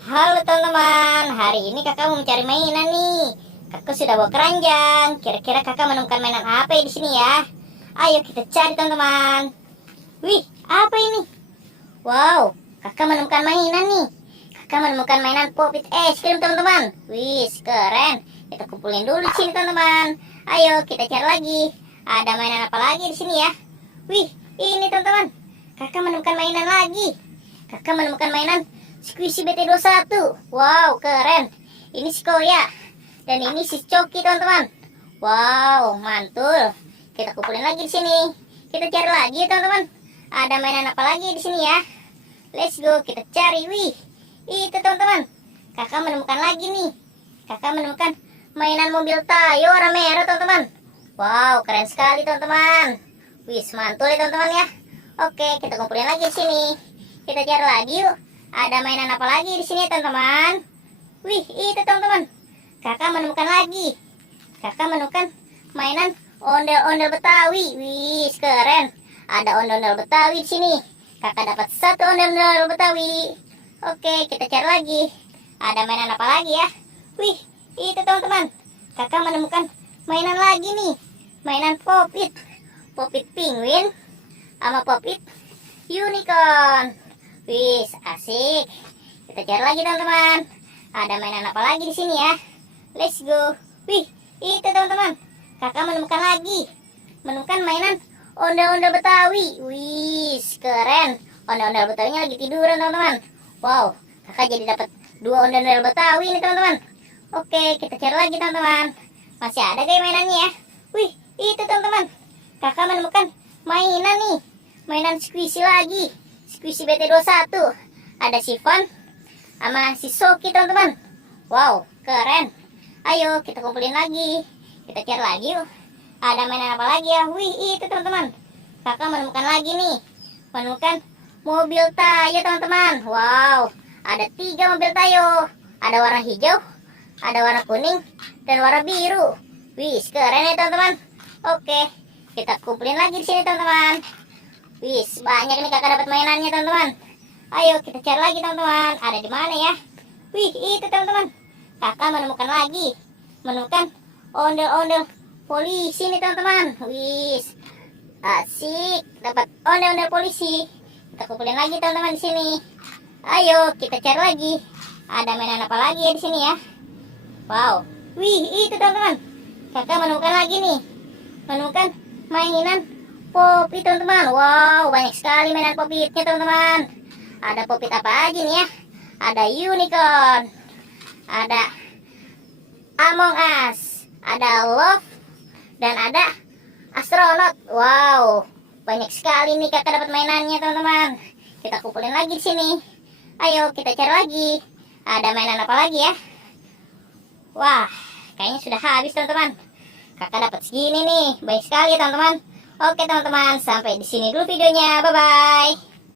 Halo teman-teman, hari ini kakak mau mencari mainan nih. Kakak sudah bawa keranjang. Kira-kira kakak menemukan mainan apa ya di sini ya? Ayo kita cari teman-teman. Wih, apa ini? Wow, kakak menemukan mainan nih. Kakak menemukan mainan Pop It es krim teman-teman. Wih, keren. Kita kumpulin dulu di sini teman-teman. Ayo kita cari lagi. Ada mainan apa lagi di sini ya? Wih, ini teman-teman. Kakak menemukan mainan lagi. Kakak menemukan mainan Squishy BT21. Wow, keren. Ini si Koya. Dan ini si Coki, teman-teman. Wow, mantul. Kita kumpulin lagi di sini. Kita cari lagi, teman-teman. Ada mainan apa lagi di sini ya? Let's go, kita cari. Wih, itu teman-teman. Kakak menemukan lagi nih. Kakak menemukan mainan mobil Tayo warna merah, teman-teman. Wow, keren sekali, teman-teman. Wih, mantul ya, teman-teman ya. Oke, kita kumpulin lagi di sini. Kita cari lagi yuk. Ada mainan apa lagi di sini, teman-teman? Wih, itu teman-teman. Kakak menemukan lagi. Kakak menemukan mainan ondel-ondel Betawi. Wih, keren. Ada ondel-ondel Betawi di sini. Kakak dapat satu ondel-ondel Betawi. Oke, kita cari lagi. Ada mainan apa lagi ya? Wih, itu teman-teman. Kakak menemukan mainan lagi nih. Mainan Pop It. Pop It penguin sama Pop It unicorn. Wih, asik. Kita cari lagi teman-teman. Ada mainan apa lagi di sini ya? Let's go. Wih, itu teman-teman. Kakak menemukan lagi. Menemukan mainan ondel-ondel Betawi. Wih, keren. Ondel-ondel Betawinya lagi tiduran teman-teman. Wow, kakak jadi dapat dua ondel-ondel Betawi nih teman-teman. Oke, kita cari lagi teman-teman. Masih ada gak mainannya ya? Wih, itu teman-teman. Kakak menemukan mainan nih. Mainan Squishy lagi. Squishy BT21. Ada si Fon sama si Soki teman-teman. Wow, keren. Ayo kita kumpulin lagi. Kita cari lagi yuk. Ada mainan apa lagi ya? Wih, itu teman-teman. Kakak menemukan lagi nih. Menemukan mobil Tayo teman-teman. Wow, ada 3 mobil Tayo. Ada warna hijau, ada warna kuning, dan warna biru. Wih, keren ya teman-teman. Oke, kita kumpulin lagi di sini teman-teman. Wih, banyak nih kakak dapat mainannya teman-teman. Ayo kita cari lagi teman-teman. Ada di mana ya? Wih, itu teman-teman. Kakak menemukan lagi. Menemukan ondel-ondel polisi nih teman-teman. Wih, asik. Dapat ondel-ondel polisi. Kita kumpulin lagi teman-teman di sini. Ayo kita cari lagi. Ada mainan apa lagi ya di sini ya? Wow. Wih, itu teman-teman. Kakak menemukan lagi nih. Menemukan mainan Pop It teman-teman. Wow, banyak sekali mainan Pop It-nya teman-teman. Ada Pop It apa aja nih ya? Ada unicorn, ada Among Us, ada Love, dan ada astronot. Wow, banyak sekali nih kakak dapat mainannya teman-teman. Kita kumpulin lagi di sini. Ayo kita cari lagi. Ada mainan apa lagi ya? Wah, kayaknya sudah habis teman-teman. Kakak dapat segini nih, banyak sekali teman-teman. Oke teman-teman, sampai di sini dulu videonya. Bye bye.